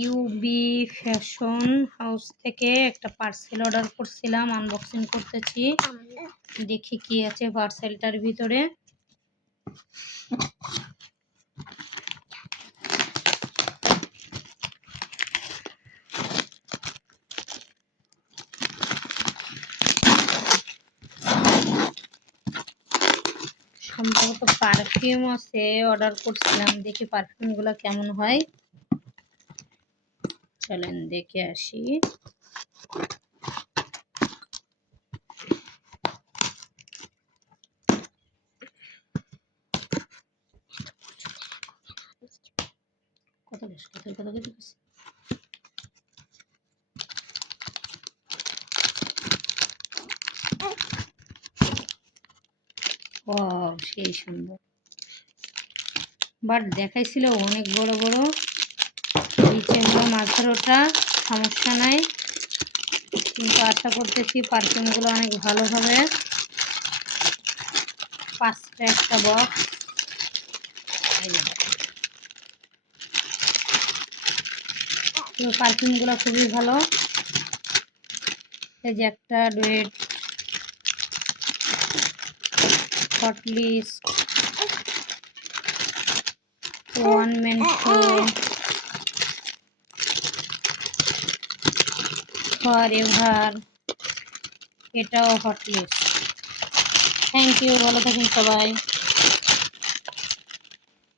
UV fashion house থেকে একটা parcel order করছিলাম, আনবক্সিং করতেছি। দেখি কি আছে পার্সেলটার ভিতরে। সম্ভবত পারফিউম আছে, অর্ডার করছিলাম। দেখি পারফিউমগুলো কেমন হয়, চলেন দেখে আসি। ও সেই সুন্দর, বাট দেখাইছিল অনেক বড় বড়। নিচে হলো মাথারোটা, সমস্যা নাই, কিন্তু আশা করতেছি পারফিউমগুলো অনেক ভালো হবে। 5টা একটা বক্স, পারফিউমগুলো খুবই ভালো। এই যে একটা duet, hotlist, one mentor, forever, এটাও হটলিস্ট। থ্যাংক ইউ, ভালো থাকুন সবাই।